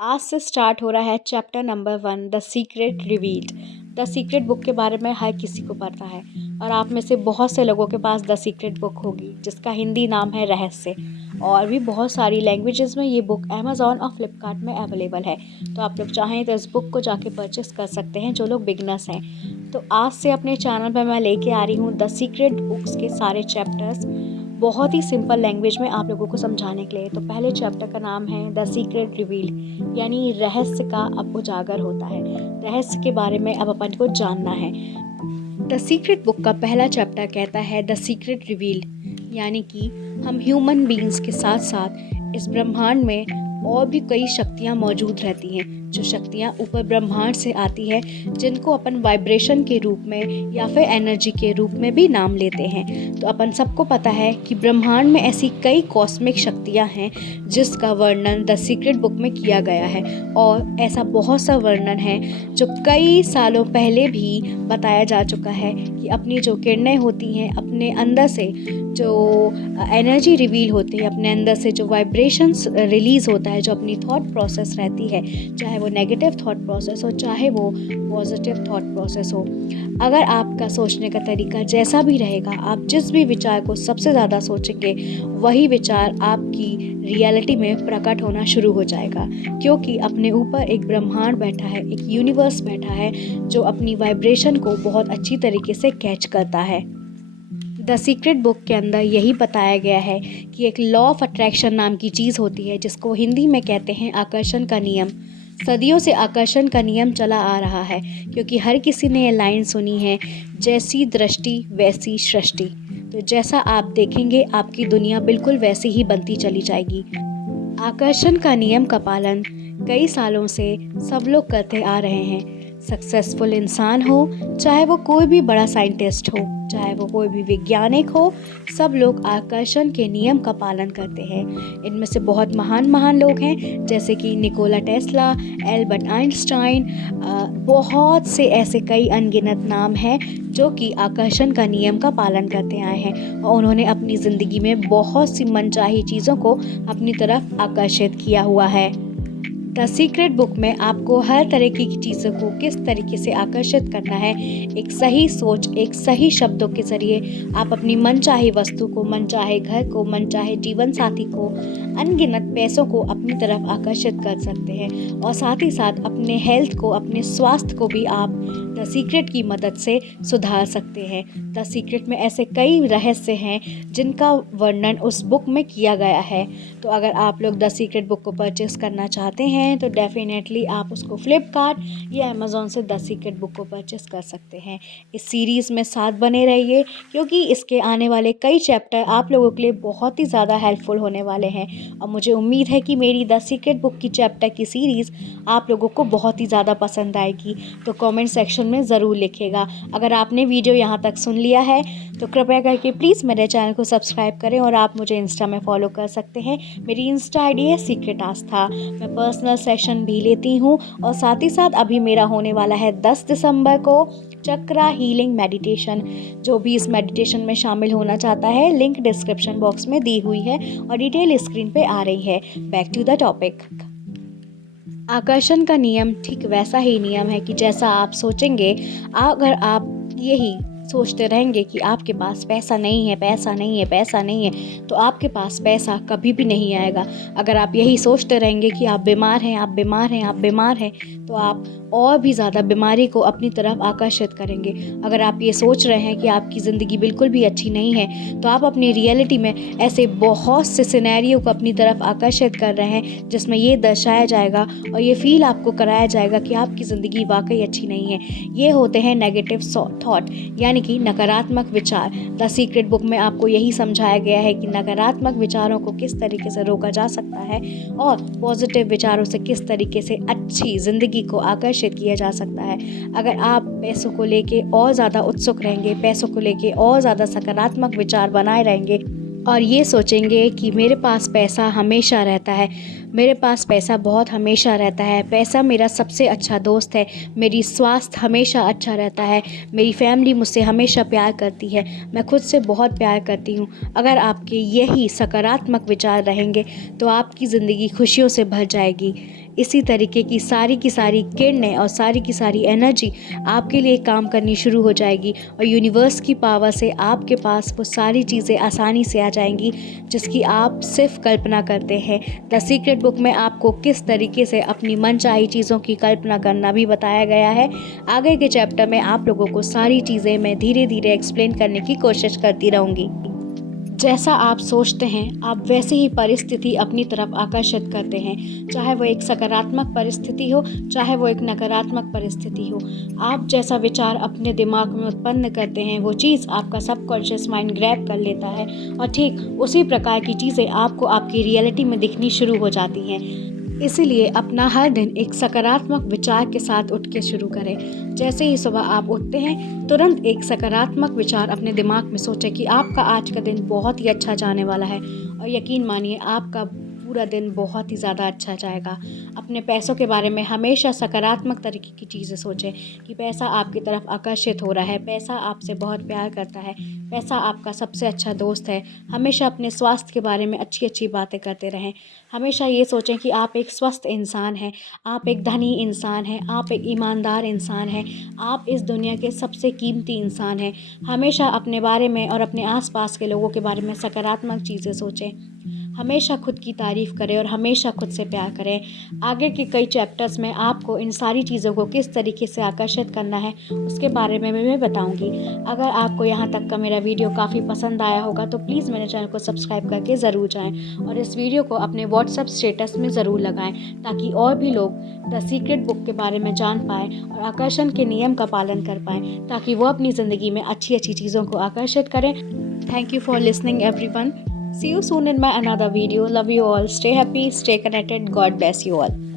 आज से स्टार्ट हो रहा है chapter number 1 the secret revealed. The secret book के बारे में हर किसी को पता है और आप में से बहुत से लोगों के पास द सीक्रेट बुक होगी जिसका हिंदी नाम है रहस्य। और भी बहुत सारी लैंग्वेजेस में ये बुक अमेज़ॉन और फ्लिपकार्ट में अवेलेबल है। तो आप लोग चाहें तो इस बुक को जाके परचेस कर सकते हैं जो लोग बिगनर्स हैं। तो आज से अपने चैनल पर मैं लेके आ रही हूँ द सीक्रेट बुक्स के सारे चैप्टर्स बहुत ही सिंपल लैंग्वेज में आप लोगों को समझाने के लिए। तो पहले चैप्टर का नाम है द सीक्रेट रिवील, यानी रहस्य का अब उजागर होता है। रहस्य के बारे में अब अपन को जानना है। द सीक्रेट बुक का पहला चैप्टर कहता है द सीक्रेट रिवील, यानी कि हम ह्यूमन बीइंग्स के साथ साथ इस ब्रह्मांड में और भी कई शक्तियाँ मौजूद रहती हैं, जो शक्तियाँ ऊपर ब्रह्मांड से आती है, जिनको अपन वाइब्रेशन के रूप में या फिर एनर्जी के रूप में भी नाम लेते हैं। तो अपन सबको पता है कि ब्रह्मांड में ऐसी कई कॉस्मिक शक्तियाँ हैं जिसका वर्णन द सीक्रेट बुक में किया गया है। और ऐसा बहुत सा वर्णन है जो कई सालों पहले भी बताया जा चुका है कि अपनी जो किरणें होती हैं, अपने अंदर से जो एनर्जी रिवील होती है, अपने अंदर से जो वाइब्रेशंस रिलीज़ होता है, जो अपनी थॉट प्रोसेस रहती है, चाहे वो नेगेटिव थॉट प्रोसेस हो चाहे वो पॉजिटिव थॉट प्रोसेस हो, अगर आपका सोचने का तरीका जैसा भी रहेगा, आप जिस भी विचार को सबसे ज़्यादा सोचेंगे वही विचार आपकी रियलिटी में प्रकट होना शुरू हो जाएगा। क्योंकि अपने ऊपर एक ब्रह्मांड बैठा है, एक यूनिवर्स बैठा है जो अपनी वाइब्रेशन को बहुत अच्छी तरीके से कैच करता है। द सीक्रेट बुक के अंदर यही बताया गया है कि एक लॉ ऑफ अट्रैक्शन नाम की चीज़ होती है जिसको हिंदी में कहते हैं आकर्षण का नियम। सदियों से आकर्षण का नियम चला आ रहा है, क्योंकि हर किसी ने ये लाइन सुनी है, जैसी दृष्टि वैसी सृष्टि। तो जैसा आप देखेंगे आपकी दुनिया बिल्कुल वैसे ही बनती चली जाएगी। आकर्षण का नियम का पालन कई सालों से सब लोग करते आ रहे हैं। सक्सेसफुल इंसान हो, चाहे वो कोई भी बड़ा साइंटिस्ट हो, चाहे वो कोई भी वैज्ञानिक हो, सब लोग आकर्षण के नियम का पालन करते हैं। इनमें से बहुत महान लोग हैं, जैसे कि निकोला टेस्ला, एल्बर्ट आइंस्टाइन, बहुत से ऐसे कई अनगिनत नाम हैं जो कि आकर्षण का नियम का पालन करते आए हैं और उन्होंने अपनी ज़िंदगी में बहुत सी मनचाही चीज़ों को अपनी तरफ आकर्षित किया हुआ है। द सीक्रेट बुक में आपको हर तरह की चीज़ों को किस तरीके से आकर्षित करना है, एक सही सोच, एक सही शब्दों के ज़रिए आप अपनी मनचाही वस्तु को, मनचाहे घर को, मनचाहे जीवन साथी को, अनगिनत पैसों को अपनी तरफ आकर्षित कर सकते हैं। और साथ ही साथ अपने हेल्थ को, अपने स्वास्थ्य को भी आप द सीक्रेट की मदद से सुधार सकते हैं। द सीक्रेट में ऐसे कई रहस्य हैं जिनका वर्णन उस बुक में किया गया है। तो अगर आप लोग द सीक्रेट बुक को परचेस करना चाहते हैं तो डेफिनेटली आप उसको फ्लिपकार्ट या अमेज़ॉन से द सीक्रेट बुक को परचेस कर सकते हैं। इस सीरीज़ में साथ बने रहिए, क्योंकि इसके आने वाले कई चैप्टर आप लोगों के लिए बहुत ही ज़्यादा हेल्पफुल होने वाले हैं। और मुझे उम्मीद है कि मेरी द सीक्रेट बुक की चैप्टर की सीरीज़ आप लोगों को बहुत ही ज़्यादा पसंद आएगी। तो कमेंट सेक्शन में ज़रूर लिखिएगा। अगर आपने वीडियो यहाँ तक सुन लिया है तो कृपया करके प्लीज़ मेरे चैनल को सब्सक्राइब करें और आप मुझे इंस्टा में फॉलो कर सकते हैं। मेरी इंस्टा आईडी है सीक्रेट आस्था। मैं पर्सनल सेशन भी लेती हूँ और साथ ही साथ अभी मेरा होने वाला है 10 दिसंबर को चक्रा हीलिंग मेडिटेशन। जो भी इस मेडिटेशन में शामिल होना चाहता है, लिंक डिस्क्रिप्शन बॉक्स में दी हुई है और डिटेल स्क्रीन पे आ रही है। Back to the topic. आकर्षण का नियम ठीक वैसा ही नियम है कि जैसा आप सोचेंगे, अगर आप यही सोचते रहेंगे कि आपके पास पैसा नहीं है, पैसा नहीं है, पैसा नहीं है, तो आपके पास पैसा कभी भी नहीं आएगा। अगर आप यही सोचते रहेंगे कि आप बीमार हैं, आप बीमार हैं, आप बीमार हैं, तो आप और भी ज़्यादा बीमारी को अपनी तरफ आकर्षित करेंगे। अगर आप ये सोच रहे हैं कि आपकी ज़िंदगी बिल्कुल भी अच्छी नहीं है, तो आप अपनी रियलिटी में ऐसे बहुत से सिनेरियो को अपनी तरफ आकर्षित कर रहे हैं जिसमें ये दर्शाया जाएगा और ये फील आपको कराया जाएगा कि आपकी ज़िंदगी वाकई अच्छी नहीं है। ये होते हैं नेगेटिव थॉट, यानी कि नकारात्मक विचार। द सीक्रेट बुक में आपको यही समझाया गया है कि नकारात्मक विचारों को किस तरीके से रोका जा सकता है और पॉजिटिव विचारों से किस तरीके से अच्छी ज़िंदगी को आकर्षित किया जा सकता है। अगर आप पैसों को लेके और ज़्यादा उत्सुक रहेंगे, पैसों को लेके और ज़्यादा सकारात्मक विचार बनाए रहेंगे और ये सोचेंगे कि मेरे पास पैसा हमेशा रहता है, मेरे पास पैसा बहुत हमेशा रहता है, पैसा मेरा सबसे अच्छा दोस्त है, मेरी स्वास्थ्य हमेशा अच्छा रहता है, मेरी फैमिली मुझसे हमेशा प्यार करती है, मैं खुद से बहुत प्यार करती हूँ। अगर आपके यही सकारात्मक विचार रहेंगे तो आपकी ज़िंदगी खुशियों से भर जाएगी। इसी तरीके की सारी किरणें और सारी की सारी एनर्जी आपके लिए काम करनी शुरू हो जाएगी और यूनिवर्स की पावर से आपके पास वो सारी चीज़ें आसानी से आ जाएंगी जिसकी आप सिर्फ कल्पना करते हैं। द सीक्रेट बुक में आपको किस तरीके से अपनी मनचाही चीज़ों की कल्पना करना भी बताया गया है। आगे के चैप्टर में आप लोगों को सारी चीज़ें मैं धीरे धीरे एक्सप्लेन करने की कोशिश करती रहूँगी। जैसा आप सोचते हैं आप वैसे ही परिस्थिति अपनी तरफ आकर्षित करते हैं, चाहे वो एक सकारात्मक परिस्थिति हो चाहे वो एक नकारात्मक परिस्थिति हो। आप जैसा विचार अपने दिमाग में उत्पन्न करते हैं वो चीज़ आपका सबकॉन्शियस माइंड ग्रैब कर लेता है और ठीक उसी प्रकार की चीज़ें आपको आपकी रियलिटी में दिखनी शुरू हो जाती हैं। इसीलिए अपना हर दिन एक सकारात्मक विचार के साथ उठ के शुरू करें। जैसे ही सुबह आप उठते हैं तुरंत एक सकारात्मक विचार अपने दिमाग में सोचें कि आपका आज का दिन बहुत ही अच्छा जाने वाला है और यकीन मानिए आपका पूरा दिन बहुत ही ज़्यादा अच्छा जाएगा। अपने पैसों के बारे में हमेशा सकारात्मक तरीके की चीज़ें सोचें कि पैसा आपकी तरफ आकर्षित हो रहा है, पैसा आपसे बहुत प्यार करता है, पैसा आपका सबसे अच्छा दोस्त है। हमेशा अपने स्वास्थ्य के बारे में अच्छी अच्छी बातें करते रहें। हमेशा ये सोचें कि आप एक स्वस्थ इंसान हैं, आप एक धनी इंसान हैं, आप एक ईमानदार इंसान हैं, आप इस दुनिया के सबसे कीमती इंसान हैं। हमेशा अपने बारे में और अपने आसपास के लोगों के बारे में सकारात्मक चीज़ें सोचें। हमेशा खुद की तारीफ़ करें और हमेशा खुद से प्यार करें। आगे के कई चैप्टर्स में आपको इन सारी चीज़ों को किस तरीके से आकर्षित करना है उसके बारे में मैं बताऊंगी। अगर आपको यहाँ तक का मेरा वीडियो काफ़ी पसंद आया होगा तो प्लीज़ मेरे चैनल को सब्सक्राइब करके ज़रूर जाएं और इस वीडियो को अपने व्हाट्सएप स्टेटस में ज़रूर लगाएं ताकि और भी लोग द सीक्रेट बुक के बारे में जान पाएँ और आकर्षण के नियम का पालन कर पाएँ ताकि वो अपनी ज़िंदगी में अच्छी अच्छी चीज़ों को आकर्षित करें। Thank you for listening everyone. See you soon in my another video. Love you all. Stay happy, stay connected. God bless you all.